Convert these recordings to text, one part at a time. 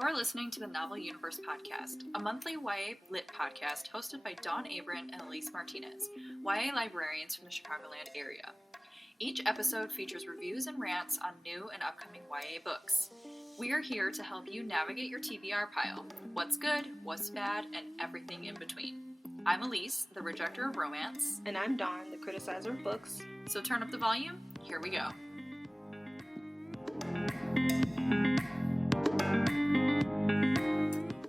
You're listening to the Novel Universe Podcast, a monthly YA lit podcast hosted by Dawn Abram and Elise Martinez, YA librarians from the Chicagoland area. Each episode features reviews and rants on new and upcoming YA books. We are here to help you navigate your TBR pile, what's good, what's bad, and everything in between. I'm Elise, the rejecter of romance. And I'm Dawn, the criticizer of books. So turn up the volume, here we go.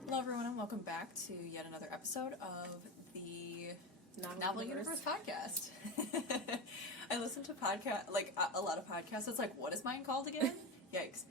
Hello everyone and welcome back to yet another episode of the Novel Universe Podcast. I listen to a lot of podcasts. It's like, what is mine called again? Yikes.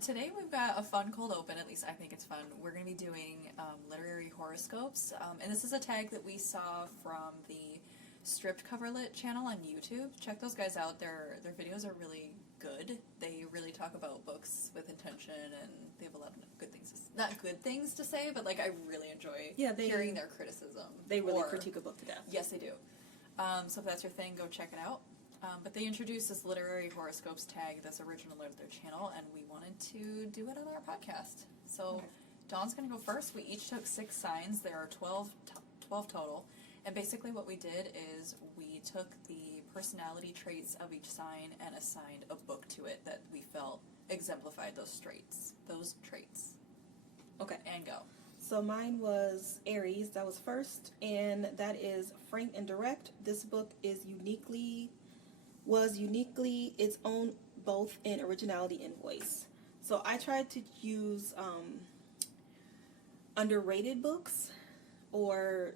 Today we've got a fun cold open, at least I think it's fun. We're going to be doing literary horoscopes, and this is a tag that we saw from the Stripped Coverlit channel on YouTube. Check those guys out. Their videos are really good. They really talk about books with intention, and they have a lot of good things. Not good things to say, but I really enjoy hearing their criticism. They really critique a book to death. Yes, they do. So if that's your thing, go check it out. But they introduced this literary horoscopes tag that's original of their channel, and we wanted to do it on our podcast. So okay. Dawn's going to go first. We each took 6 signs. There are 12 total. And basically what we did is we took the personality traits of each sign and assigned a book to it that we felt exemplified those traits. Okay, and go. So mine was Aries. That was first, and that is frank and direct. This book was uniquely its own, both in originality and voice. So I tried to use underrated books or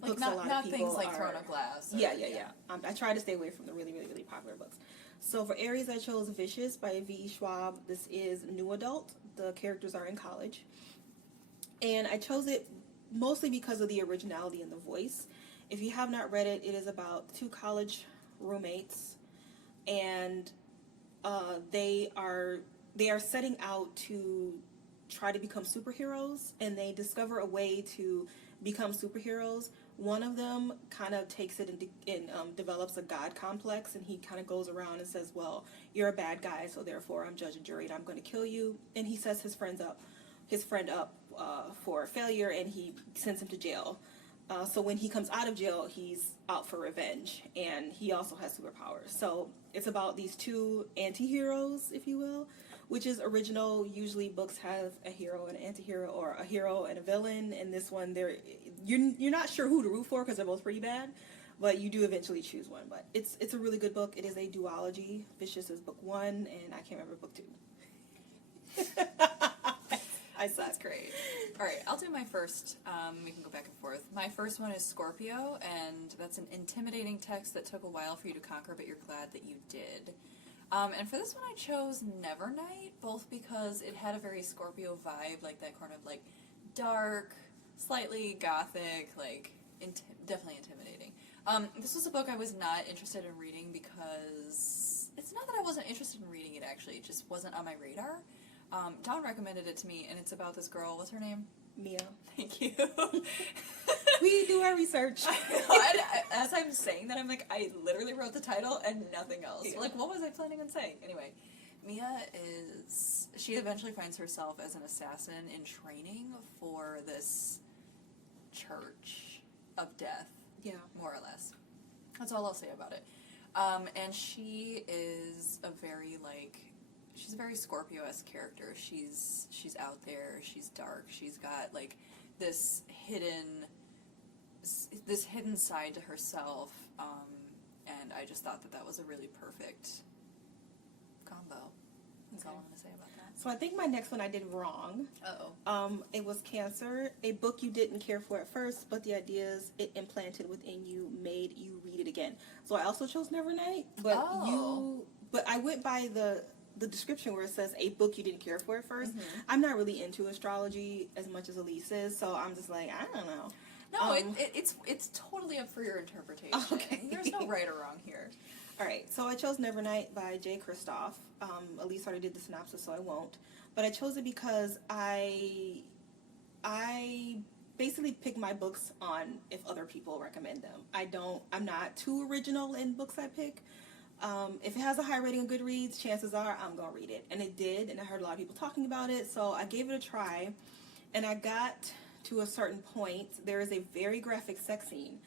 books a lot of people things like are, Throne of Glass. Yeah. I try to stay away from the really popular books. So for Aries, I chose Vicious by V.E. Schwab. This is new adult. The characters are in college. And I chose it mostly because of the originality and the voice. If you have not read it, it is about 2 college roommates, and they are setting out to try to become superheroes, and they discover a way to become superheroes. One of them kind of takes it and develops a god complex, and he kind of goes around and says, well, you're a bad guy, so therefore I'm judge and jury and I'm going to kill you. And he sets his friend up for failure, and he sends him to jail. So when he comes out of jail, he's out for revenge, and he also has superpowers. So it's about these 2 anti-heroes, if you will, which is original. Usually books have a hero and an anti-hero, or a hero and a villain. And this one, you're not sure who to root for because they're both pretty bad, but you do eventually choose one. But it's a really good book. It is a duology. Vicious is book 1, and I can't remember book 2. That's great. All right, I'll do my first. We can go back and forth. My first one is Scorpio, and that's an intimidating text that took a while for you to conquer, but you're glad that you did. And for this one, I chose Nevernight, both because it had a very Scorpio vibe, like that kind of dark, slightly gothic, definitely intimidating. This was a book I was not interested in reading because it's not that I wasn't interested in reading it, actually. It just wasn't on my radar. Dawn recommended it to me, and it's about this girl. What's her name? Mia. Thank you. We do our research. As I'm saying that, I'm I literally wrote the title and nothing else. Yeah. What was I planning on saying? Anyway, Mia she eventually finds herself as an assassin in training for this church of death. Yeah. More or less. That's all I'll say about it. And she is she's a very Scorpio-esque character. She's out there. She's dark. She's got this hidden side to herself. And I just thought that was a really perfect combo. That's all I'm going to say about that. So I think my next one I did wrong. Uh-oh. It was Cancer, a book you didn't care for at first, but the ideas it implanted within you made you read it again. So I also chose Nevernight, but I went by the description where it says a book you didn't care for at first. Mm-hmm. I'm not really into astrology as much as Elise is, so I'm just I don't know. No, it's totally up for your interpretation. Okay. There's no right or wrong here. All right, so I chose Nevernight by J. Kristoff. Elise already did the synopsis, so I won't. But I chose it because I basically pick my books on if other people recommend them. I'm not too original in books I pick. If it has a high rating on Goodreads, chances are I'm going to read it. And it did, and I heard a lot of people talking about it, so I gave it a try. And I got to a certain point. There is a very graphic sex scene.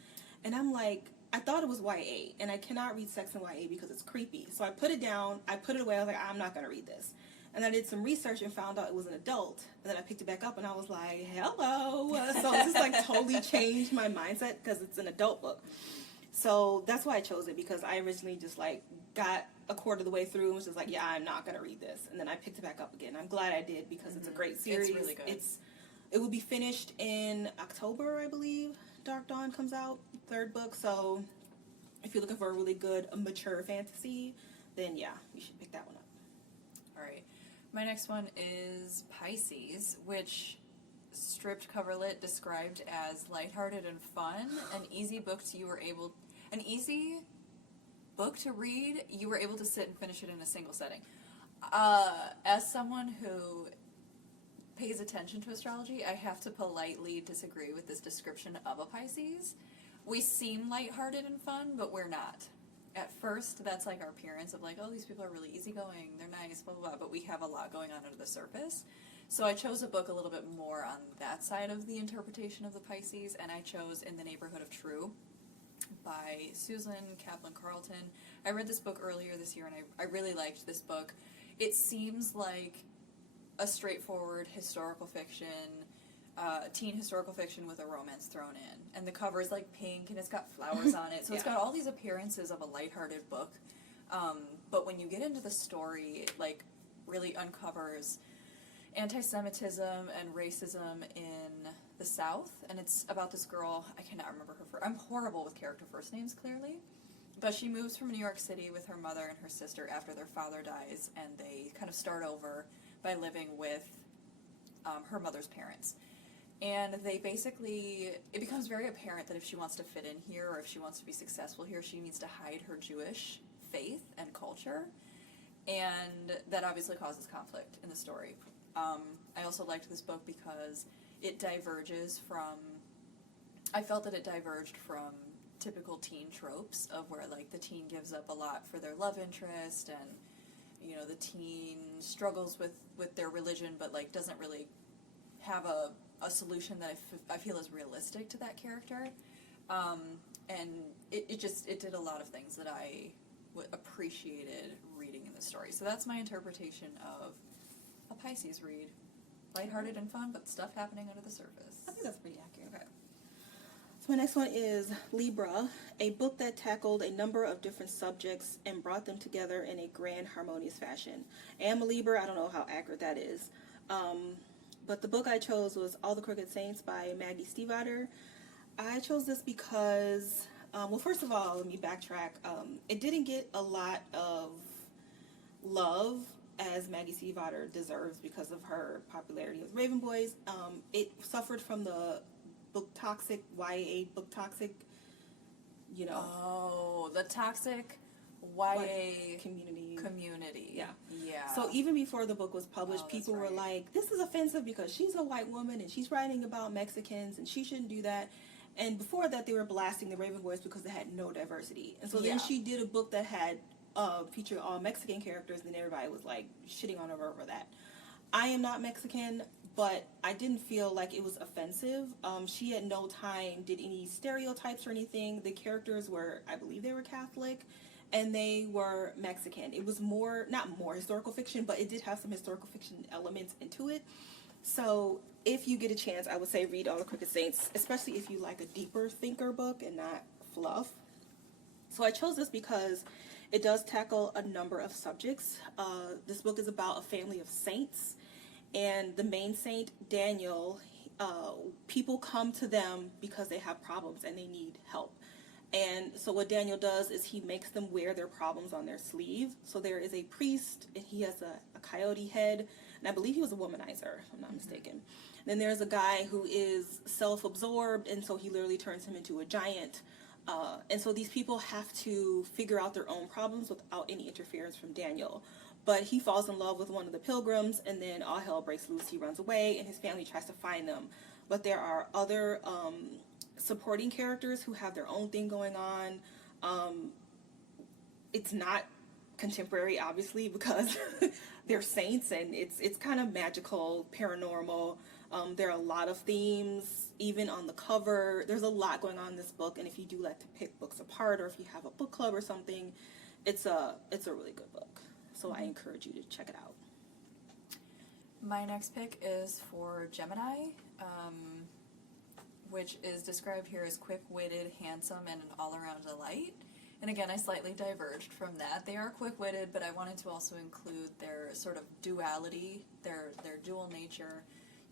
And I'm like, I thought it was YA, and I cannot read sex in YA because it's creepy. So I put it down, I put it away, I was like, I'm not going to read this. And I did some research and found out it was an adult. And then I picked it back up and I was like, hello. So this just like totally changed my mindset because it's an adult book. So that's why I chose it, because I originally just like got a quarter of the way through and was just like, yeah, I'm not going to read this. And then I picked it back up again. I'm glad I did because it's a great series. It's really good. It will be finished in October, I believe. Dark Dawn comes out, 3rd book. So if you're looking for a really good, mature fantasy, then yeah, you should pick that one up. All right. My next one is Pisces, which stripped coverlet described as lighthearted and fun, an easy book to read. You were able to sit and finish it in a single setting. As someone who pays attention to astrology, I have to politely disagree with this description of a Pisces. We seem lighthearted and fun, but we're not. At first, that's like our appearance of like, oh, these people are really easygoing, they're nice, blah, blah, blah, but we have a lot going on under the surface. So I chose a book a little bit more on that side of the interpretation of the Pisces, and I chose In the Neighborhood of True by Susan Kaplan-Carlton. I read this book earlier this year, and I really liked this book. It seems like a straightforward historical fiction, teen historical fiction with a romance thrown in. And the cover is like pink and it's got flowers on it. So It's got all these appearances of a lighthearted book. But when you get into the story, it like really uncovers anti-Semitism and racism in the South. And it's about this girl, I cannot remember her first. I'm horrible with character first names, clearly. But she moves from New York City with her mother and her sister after their father dies. And they kind of start over by living with her mother's parents. And they basically, it becomes very apparent that if she wants to fit in here or if she wants to be successful here, she needs to hide her Jewish faith and culture. And that obviously causes conflict in the story. I also liked this book because it diverges from, I felt that it diverged from typical teen tropes of where like the teen gives up a lot for their love interest and, you know, the teen struggles with their religion but like doesn't really have a solution that I feel is realistic to that character. And it did a lot of things that I appreciated reading in the story. So that's my interpretation of a Pisces read. Lighthearted and fun, but stuff happening under the surface. I think that's pretty accurate. Okay. So my next one is Libra, a book that tackled a number of different subjects and brought them together in a grand, harmonious fashion. I am a Libra. I don't know how accurate that is. But the book I chose was All the Crooked Saints by Maggie Stiefvater. I chose this because, well, first of all, let me backtrack. It didn't get a lot of love as Maggie Stiefvater deserves because of her popularity with Raven Boys. It suffered from the book toxic, YA book toxic, you know. Oh, the toxic YA community. Yeah. So even before the book was published, people were like, this is offensive because she's a white woman and she's writing about Mexicans and she shouldn't do that. And before that, they were blasting the Raven Boys because they had no diversity. And so then she did a book that had featured all Mexican characters, and then everybody was like shitting on her over that. I am not Mexican, but I didn't feel like it was offensive. She at no time did any stereotypes or anything. The characters were, I believe they were Catholic, and they were Mexican. It was not more historical fiction, but it did have some historical fiction elements into it. So if you get a chance, I would say read All the Crooked Saints, especially if you like a deeper thinker book and not fluff. So I chose this because it does tackle a number of subjects. This book is about a family of saints, and the main saint, Daniel, people come to them because they have problems and they need help. And so what Daniel does is he makes them wear their problems on their sleeve. So there is a priest, and he has a coyote head, and I believe he was a womanizer, if I'm not mistaken. Then there's a guy who is self-absorbed, and so he literally turns him into a giant. And so these people have to figure out their own problems without any interference from Daniel. But he falls in love with one of the pilgrims, and then all hell breaks loose. He runs away, and his family tries to find them. But there are other supporting characters who have their own thing going on. It's not contemporary, obviously, because they're saints and it's kind of magical, paranormal. There are a lot of themes, even on the cover. There's a lot going on in this book, and if you do like to pick books apart, or if you have a book club or something, it's a really good book. So I encourage you to check it out. My next pick is for Gemini, which is described here as quick-witted, handsome, and an all-around delight. And again, I slightly diverged from that. They are quick-witted, but I wanted to also include their sort of duality, their dual nature.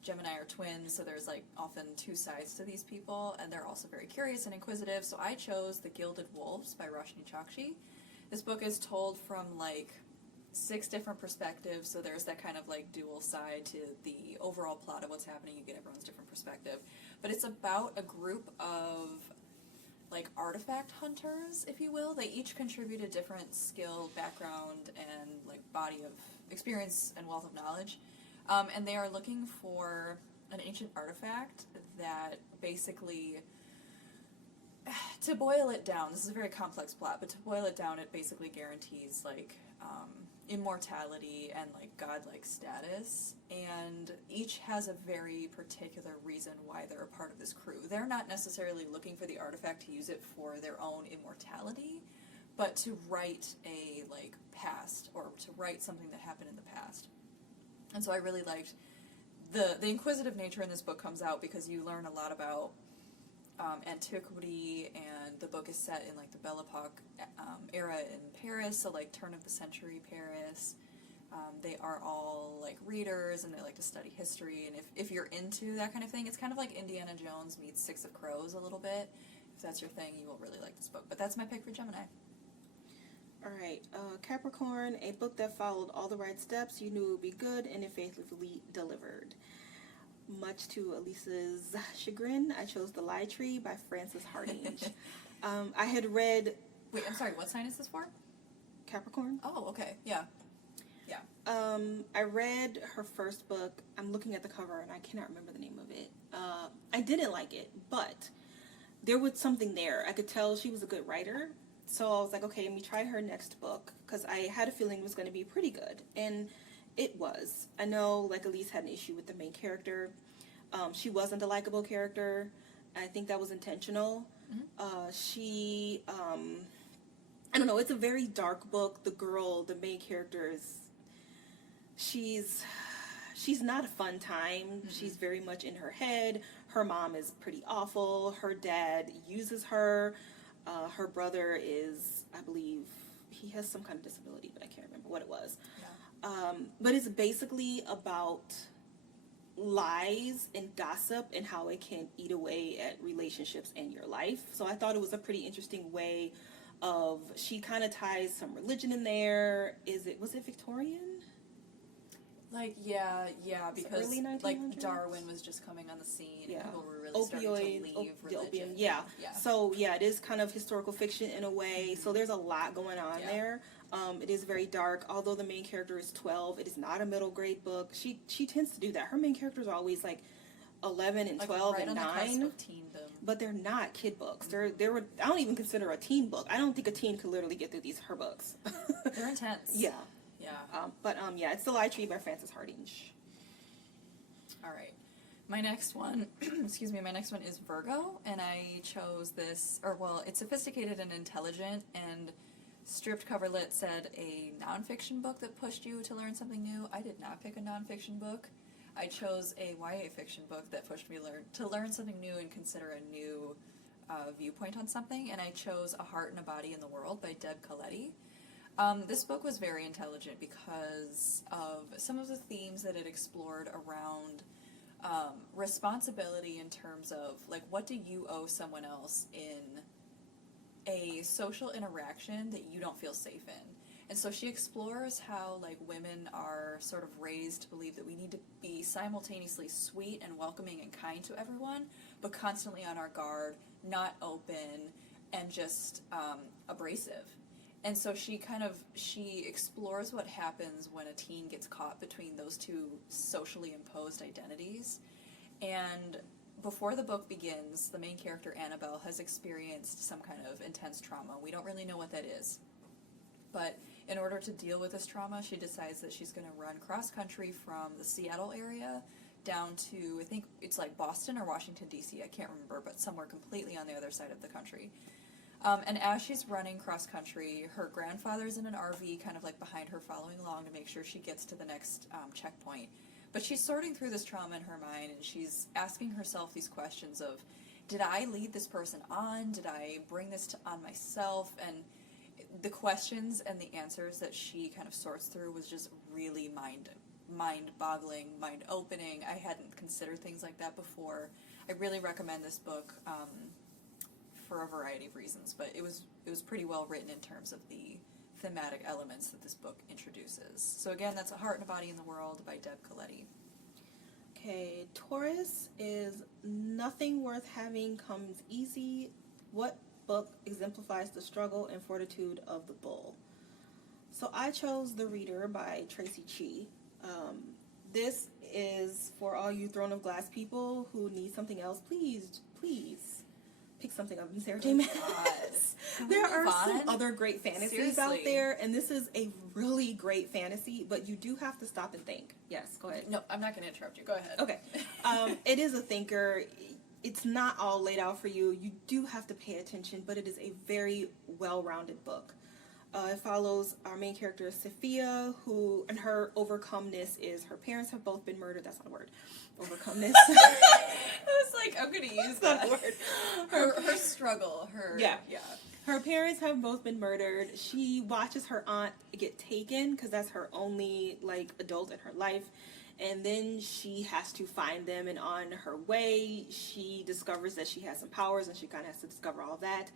Gemini are twins, so there's like often two sides to these people, and they're also very curious and inquisitive. So I chose The Gilded Wolves by Roshni Chokshi. This book is told from like 6 different perspectives, so there's that kind of like dual side to the overall plot of what's happening. You get everyone's different perspective. But it's about a group of like artifact hunters, if you will. They each contribute a different skill, background, and like body of experience and wealth of knowledge. And they are looking for an ancient artifact that basically, to boil it down, this is a very complex plot, but to boil it down, it basically guarantees like immortality and like godlike status, and each has a very particular reason why they're a part of this crew. They're not necessarily looking for the artifact to use it for their own immortality, but to write a like past, or to write something that happened in the past. And so I really liked the inquisitive nature in this book comes out because you learn a lot about antiquity, and the book is set in like the Belle Epoque era in Paris, so like turn of the century Paris. They are all like readers, and they like to study history, and if you're into that kind of thing, it's kind of like Indiana Jones meets Six of Crows a little bit. If that's your thing, you will really like this book. But that's my pick for Gemini. All right, Capricorn, a book that followed all the right steps. You knew it would be good, and it faithfully delivered. Much to Elise's chagrin, I chose The Lie Tree by Frances Hardinge. I had read... Wait, I'm sorry, what sign is this for? Capricorn. Oh, okay, yeah. Yeah. I read her first book. I'm looking at the cover, and I cannot remember the name of it. I didn't like it, but there was something there. I could tell she was a good writer. So I was like, okay, let me try her next book, because I had a feeling it was going to be pretty good. And it was. I know, like, Elise had an issue with the main character. She wasn't a likable character. I think that was intentional. Mm-hmm. I don't know, it's a very dark book. The girl, the main character, she's not a fun time. Mm-hmm. She's very much in her head. Her mom is pretty awful. Her dad uses her. Her brother is, I believe, he has some kind of disability, but I can't remember what it was. Yeah. But it's basically about lies and gossip and how it can eat away at relationships and your life. So I thought it was a pretty interesting way of, she kind of ties some religion in there. Was it Victorian? Like, yeah, because like Darwin was just coming on the scene, and people were really starting to leave religion. Yeah. So yeah, it is kind of historical fiction in a way. So there's a lot going on there. It is very dark. Although the main character is 12, it is not a middle grade book. She tends to do that. Her main characters are always like 11 and 12 and 9. But they're not kid books. I don't even consider a teen book. I don't think a teen could literally get through her books. They're intense. Yeah. Yeah. It's The Lie Tree by Frances Hardinge. All right. My next one, my next one is Virgo, and I chose this, it's sophisticated and intelligent, and stripped coverlet said a nonfiction book that pushed you to learn something new. I did not pick a nonfiction book. I chose a YA fiction book that pushed me to learn something new and consider a new viewpoint on something, and I chose A Heart and a Body in the World by Deb Coletti. This book was very intelligent because of some of the themes that it explored around responsibility in terms of, like, what do you owe someone else in a social interaction that you don't feel safe in. And so she explores how, like, women are sort of raised to believe that we need to be simultaneously sweet and welcoming and kind to everyone, but constantly on our guard, not open, and just abrasive. And so she explores what happens when a teen gets caught between those two socially imposed identities. And before the book begins, the main character, Annabelle, has experienced some kind of intense trauma. We don't really know what that is. But in order to deal with this trauma, she decides that she's going to run cross-country from the Seattle area down to, I think it's like Boston or Washington, D.C., I can't remember, but somewhere completely on the other side of the country. And as she's running cross-country, her grandfather's in an RV kind of like behind her following along to make sure she gets to the next checkpoint. But she's sorting through this trauma in her mind, and she's asking herself these questions of, did I lead this person on? Did I bring this on myself? And the questions and the answers that she kind of sorts through was just really mind-boggling, mind-opening. I hadn't considered things like that before. I really recommend this book for a variety of reasons, but it was pretty well written in terms of the thematic elements that this book introduces. So again, that's A Heart and a Body in the World by Deb Coletti. Okay, Taurus is Nothing Worth Having Comes Easy. What book exemplifies the struggle and fortitude of the bull? So I chose The Reader by Tracy Chee. This is for all you Throne of Glass people who need something else. Please pick something up in Sarah J. Maas. There are some other great fantasies out there, and this is a really great fantasy, but you do have to stop and think. Yes, go ahead. No, I'm not going to interrupt you. Go ahead. Okay. It is a thinker. It's not all laid out for you. You do have to pay attention, but it is a very well-rounded book. It follows our main character, Sophia, who, and her overcomeness is her parents have both been murdered. That's not a word. Overcomeness. I was like, I'm going to use that word. Her struggle. Yeah. Her parents have both been murdered. She watches her aunt get taken because that's her only, like, adult in her life. And then she has to find them, and on her way, she discovers that she has some powers, and she kind of has to discover all that.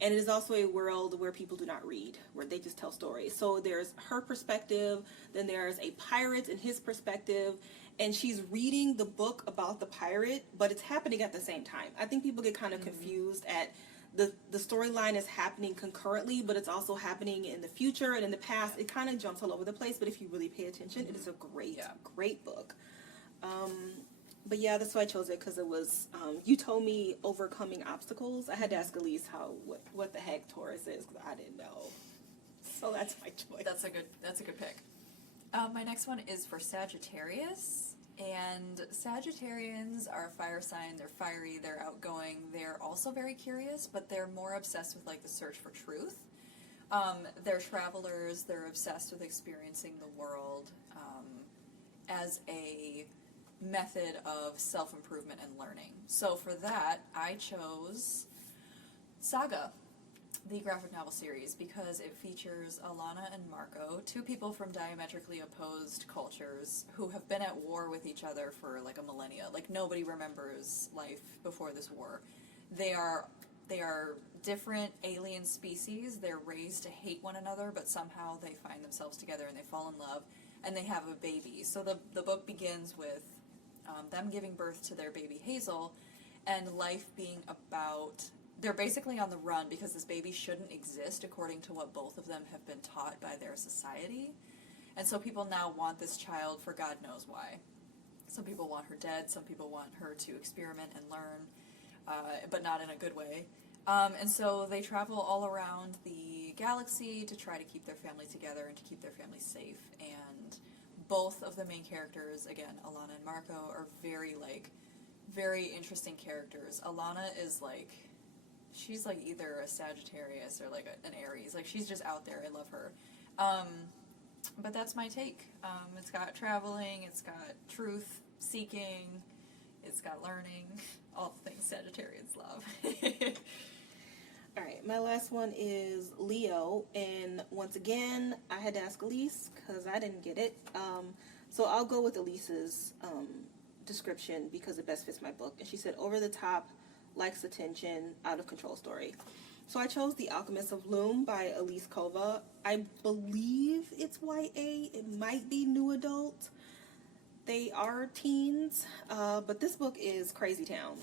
And it is also a world where people do not read, where they just tell stories. So there's her perspective, then there's a pirate and his perspective, and she's reading the book about the pirate, but it's happening at the same time. I think people get kind of confused at the storyline is happening concurrently, but it's also happening in the future and in the past. It kind of jumps all over the place, but if you really pay attention, it is a great book. But yeah, that's why I chose it, because it was, you told me overcoming obstacles. I had to ask Elise what the heck Taurus is, because I didn't know. So that's my choice. That's a good pick. My next one is for Sagittarius. And Sagittarians are a fire sign. They're fiery, they're outgoing, they're also very curious, but they're more obsessed with like the search for truth. They're travelers, they're obsessed with experiencing the world as a method of self-improvement and learning. So for that, I chose Saga, the graphic novel series, because it features Alana and Marco, two people from diametrically opposed cultures who have been at war with each other for like a millennia. Like nobody remembers life before this war. They are different alien species. They're raised to hate one another, but somehow they find themselves together and they fall in love, and they have a baby. So the book begins with them giving birth to their baby Hazel, and life being about, they're basically on the run because this baby shouldn't exist according to what both of them have been taught by their society. And so people now want this child for God knows why. Some people want her dead, some people want her to experiment and learn, but not in a good way. And so they travel all around the galaxy to try to keep their family together and to keep their family safe. And both of the main characters, again, Alana and Marco, are very interesting characters. Alana is she's either a Sagittarius or an Aries. She's just out there. I love her. But that's my take. It's got traveling, it's got truth seeking, it's got learning, all the things Sagittarians love. All right, my last one is Leo, and once again, I had to ask Elise because I didn't get it. So I'll go with Elise's description because it best fits my book. And she said, over the top, likes attention, out of control story. So I chose The Alchemist of Loom by Elise Kova. I believe it's YA. It might be new adult. They are teens, but this book is Crazy Town.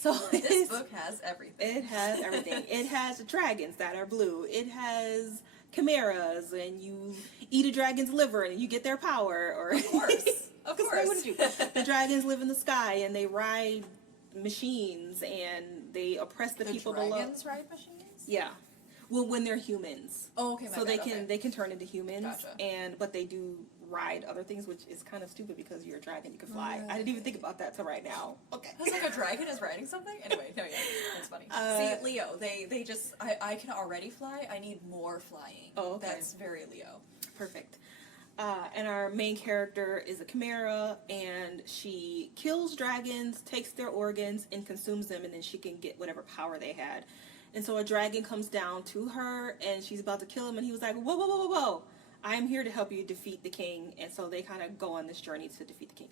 So this book has everything. It has everything. It has dragons that are blue. It has chimeras, and you eat a dragon's liver and you get their power. Or of course. Of course. The dragons live in the sky and they ride machines and they oppress the people below. The dragons ride machines? Yeah. Well, when they're humans. Oh, okay. So they can turn into humans. Gotcha. But they do ride other things, which is kind of stupid because you're a dragon, you can fly. I didn't even think about that till right now. Okay. I was like, a dragon is riding something? Anyway, no, yeah, that's funny. See, Leo, they just, I can already fly, I need more flying. Oh, okay. That's very Leo. Perfect. And our main character is a chimera, and she kills dragons, takes their organs, and consumes them, and then she can get whatever power they had. And so a dragon comes down to her, and she's about to kill him, and he was like, whoa, whoa, whoa, whoa, whoa. I am here to help you defeat the king. And so they kind of go on this journey to defeat the king.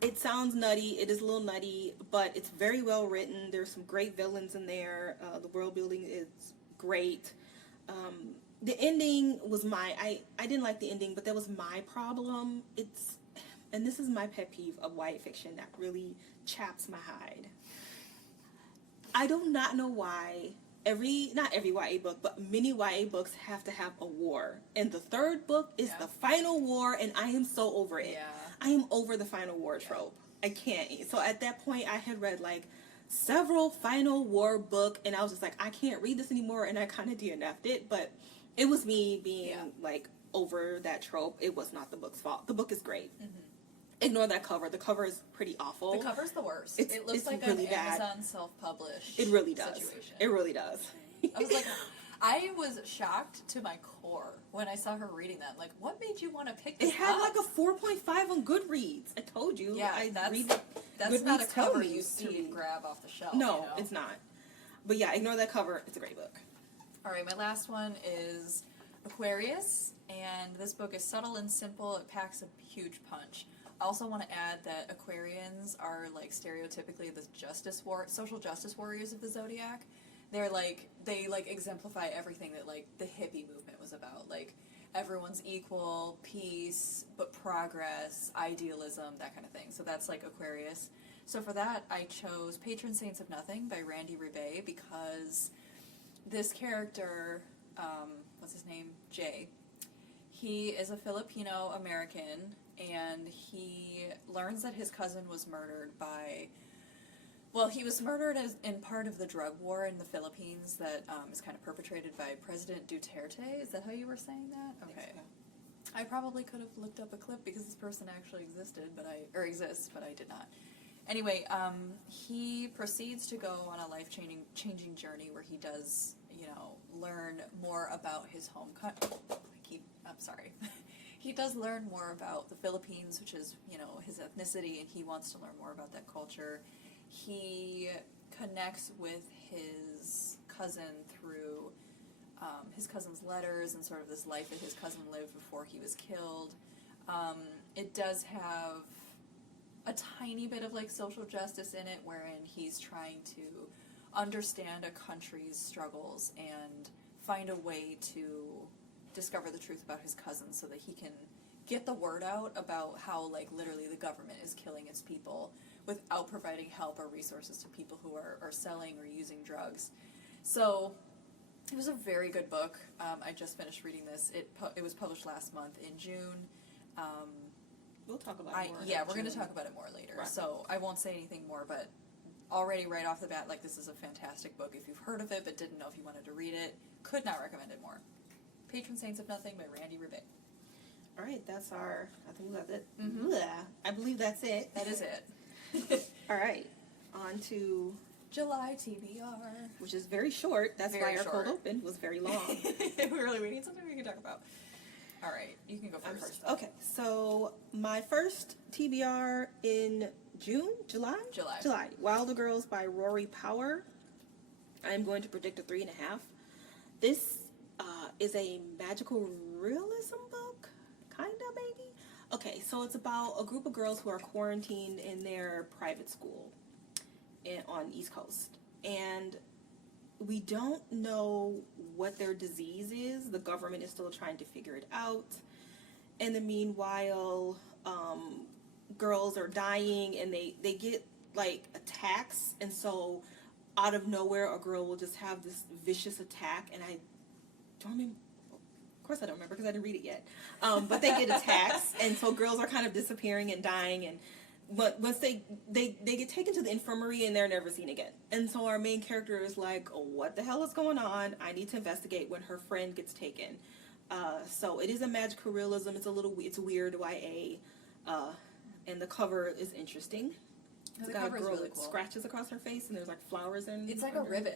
It sounds nutty. It is a little nutty, but it's very well written. There's some great villains in there. The world building is great. The ending was I didn't like the ending, but that was my problem. And this is my pet peeve of YA fiction that really chaps my hide. I do not know why not every YA book, but many YA books have to have a war. And the third book is the final war, and I am so over it. Yeah. I am over the final war trope. I can't. So at that point, I had read like several final war book, and I was just like, I can't read this anymore, and I kind of DNF'd it. But it was me being like over that trope. It was not the book's fault. The book is great. Mm-hmm. Ignore that cover. The cover is pretty awful. The cover's the worst. It looks like really an bad. Amazon self-published It really does. situation. It really does. I was like, I was shocked to my core when I saw her reading that. Like, what made you want to pick this It had up? like a 4.5 on Goodreads. I told you. Yeah, that's not a cover you see and grab off the shelf. No, you know? It's not. But yeah, ignore that cover. It's a great book. All right, my last one is Aquarius, and this book is subtle and simple. It packs a huge punch. I also want to add that Aquarians are like stereotypically the social justice warriors of the zodiac. They exemplify everything that like the hippie movement was about. Like everyone's equal, peace, but progress, idealism, that kind of thing. So that's like Aquarius. So for that, I chose Patron Saints of Nothing by Randy Rebay because this character, what's his name? Jay. He is a Filipino American, and he learns that his cousin was murdered by, he was murdered in part of the drug war in the Philippines that is kind of perpetrated by President Duterte. Is that how you were saying that? Okay. I probably could have looked up a clip because this person actually exists, but I did not. Anyway, he proceeds to go on a life-changing journey where he does, learn more about his home country. I'm sorry. He does learn more about the Philippines, which is, his ethnicity, and he wants to learn more about that culture. He connects with his cousin through his cousin's letters and sort of this life that his cousin lived before he was killed. It does have a tiny bit of like social justice in it, wherein he's trying to understand a country's struggles and find a way to discover the truth about his cousin so that he can get the word out about how like literally the government is killing its people without providing help or resources to people who are selling or using drugs. So it was a very good book. I just finished reading this. It was published last month in June. We'll talk about it more. Yeah, we're going to talk about it more later. Right. So I won't say anything more, but already right off the bat, like, this is a fantastic book. If you've heard of it but didn't know if you wanted to read it, could not recommend it more. Patron Saints of Nothing by Randy Rebay. All right, I think that's it. Mm-hmm. I believe that's it. That is it. All right, on to July TBR. Which is very short. That's very why our short. cold open was very long. We need something we can talk about. All right, you can go first. Okay, so my first TBR in July. Wilder Girls by Rory Power. I am going to predict a 3.5. This is a magical realism book, kinda maybe. Okay, so it's about a group of girls who are quarantined in their private school on the East Coast, and we don't know what their disease is. The government is still trying to figure it out. In the meanwhile, girls are dying, and they get like attacks, and so out of nowhere a girl will just have this vicious attack, and I don't remember. Of course I don't remember because I didn't read it yet. But they get attacks, and so girls are kind of disappearing and dying, and but once they get taken to the infirmary and they're never seen again. And so our main character is like, oh, what the hell is going on? I need to investigate when her friend gets taken. So it is a magical realism. It's weird YA. And the cover is interesting. It's got a girl really with scratches across her face and there's like flowers in. It's like a ribbon.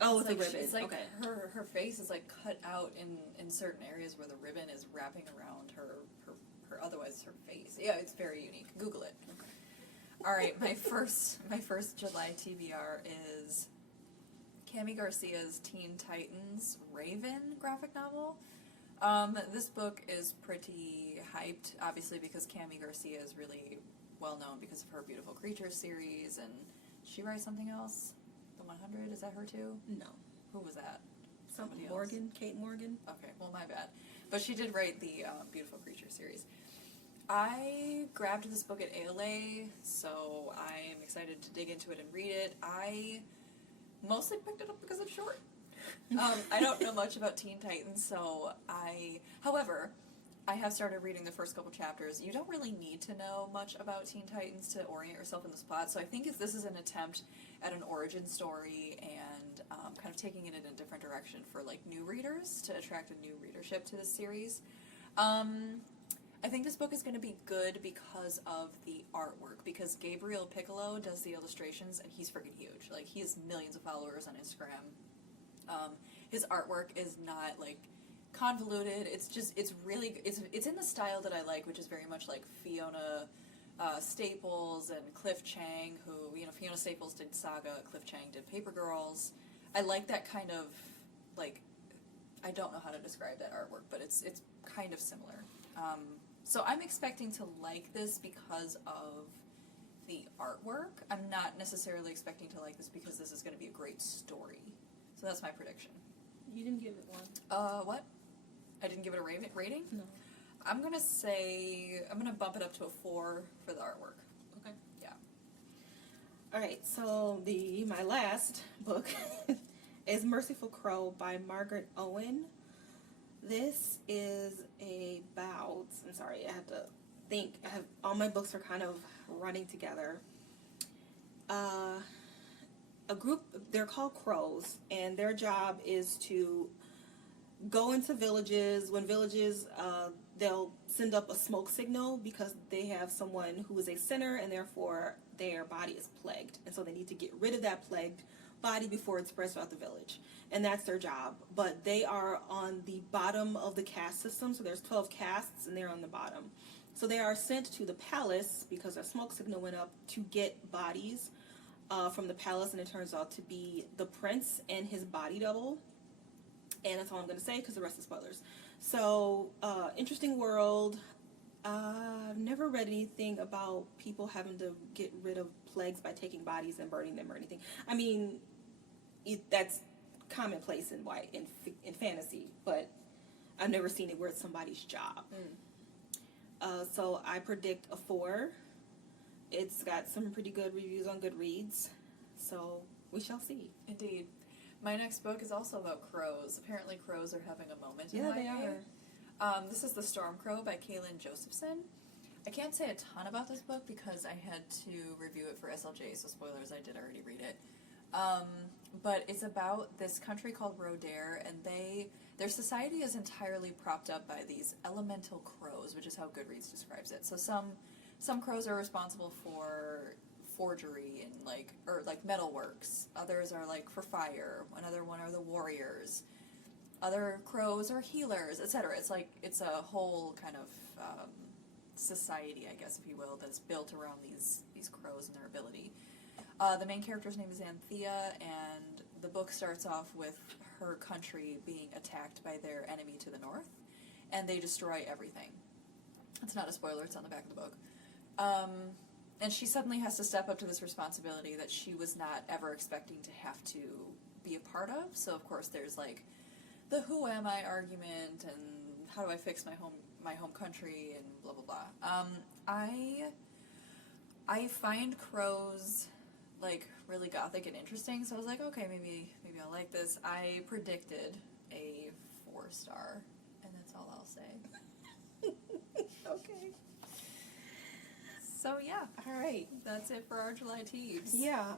Oh, it's like, a ribbon. It's like okay. her face is like cut out in certain areas where the ribbon is wrapping around her otherwise her face. Yeah, it's very unique. Google it. Okay. All right, my first July TBR is Cami Garcia's Teen Titans Raven graphic novel. This book is pretty hyped, obviously, because Cami Garcia is really well known because of her Beautiful Creatures series, and she writes something else. The 100, is that her too? No. Who was that? Somebody Morgan, else. Kate Morgan. Okay, well, my bad. But she did write the Beautiful Creatures series. I grabbed this book at ALA, so I am excited to dig into it and read it. I mostly picked it up because it's short. I don't know much about Teen Titans, however, I have started reading the first couple chapters. You don't really need to know much about Teen Titans to orient yourself in this plot, so I think if this is an attempt at an origin story and kind of taking it in a different direction for like new readers to attract a new readership to this series. I think this book is going to be good because of the artwork, because Gabriel Piccolo does the illustrations, and he's freaking huge. Like, he has millions of followers on Instagram. His artwork is not, like, convoluted. It's in the style that I like, which is very much like Fiona Staples and Cliff Chang, who, Fiona Staples did Saga, Cliff Chang did Paper Girls. I like that kind of, like, I don't know how to describe that artwork, but it's kind of similar. So I'm expecting to like this because of the artwork. I'm not necessarily expecting to like this because this is going to be a great story. So that's my prediction. You didn't give it one. What? I didn't give it a rating? No. I'm going to bump it up to a 4 for the artwork. Okay. Yeah. Alright, so my last book is Merciful Crow by Margaret Owen. This is about, I'm sorry, I have to think, all my books are kind of running together. A group, they're called crows, and their job is to go into villages. When villages, they'll send up a smoke signal because they have someone who is a sinner and therefore their body is plagued. And so they need to get rid of that plagued body before it spreads throughout the village. And that's their job. But they are on the bottom of the caste system, so there's 12 castes and they're on the bottom. So they are sent to the palace because a smoke signal went up to get bodies from the palace, and it turns out to be the prince and his body double. And that's all I'm going to say because the rest is spoilers. So, interesting world. I've never read anything about people having to get rid of plagues by taking bodies and burning them or anything. I mean, that's commonplace in fantasy, but I've never seen it where it's somebody's job. So I predict a 4. It's got some pretty good reviews on Goodreads, so we shall see. Indeed. My next book is also about crows. Apparently crows are having a moment in YA. they are. This is The Storm Crow by Kaylin Josephson. I can't say a ton about this book because I had to review it for SLJ, so spoilers, I did already read it. But it's about this country called Rodair, and their society is entirely propped up by these elemental crows, which is how Goodreads describes it. So some crows are responsible for forgery and like metalworks. Others are like for fire. Another one are the warriors. Other crows are healers, etc. It's a whole kind of society, I guess, if you will, that's built around these crows and their ability. The main character's name is Anthea, and the book starts off with her country being attacked by their enemy to the north, and they destroy everything. It's not a spoiler, it's on the back of the book. And she suddenly has to step up to this responsibility that she was not ever expecting to have to be a part of. So, of course, there's, like, the who am I argument, and how do I fix my home country, and blah, blah, blah. I find crows, like, really gothic and interesting, so I was like, okay, maybe I'll like this. I predicted a 4-star, and that's all I'll say. Okay. So yeah, All right. that's it for our July teas. Yeah.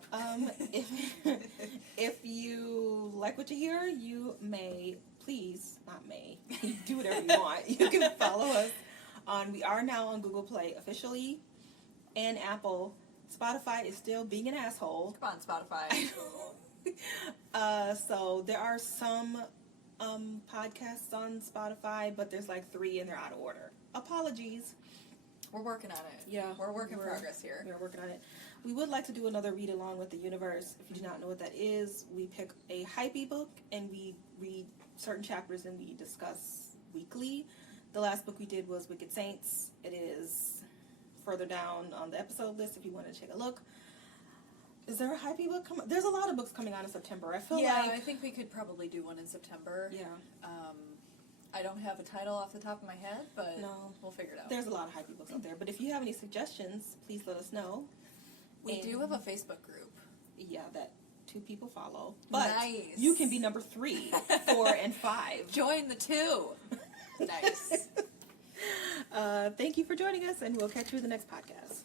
If you like what you hear, you may, please, not may, do whatever you want. You can follow us we are now on Google Play officially and Apple. Spotify is still being an asshole. Come on, Spotify. So there are some podcasts on Spotify, but there's like 3 and they're out of order. Apologies. We're working on it. Yeah. We're work in progress here. We're working on it. We would like to do another read along with the universe. If you do not know what that is, we pick a hype book and we read certain chapters and we discuss weekly. The last book we did was Wicked Saints. It is further down on the episode list if you want to take a look. Is there a hype book coming? There's a lot of books coming out in September. I feel like... I think we could probably do one in September. Yeah. I don't have a title off the top of my head, but we'll figure it out. There's a lot of hype books out there. But if you have any suggestions, please let us know. We do have a Facebook group. Yeah, that 2 people follow. But nice. You can be number 3, 4, and 5. Join the 2. Nice. Thank you for joining us, and we'll catch you in the next podcast.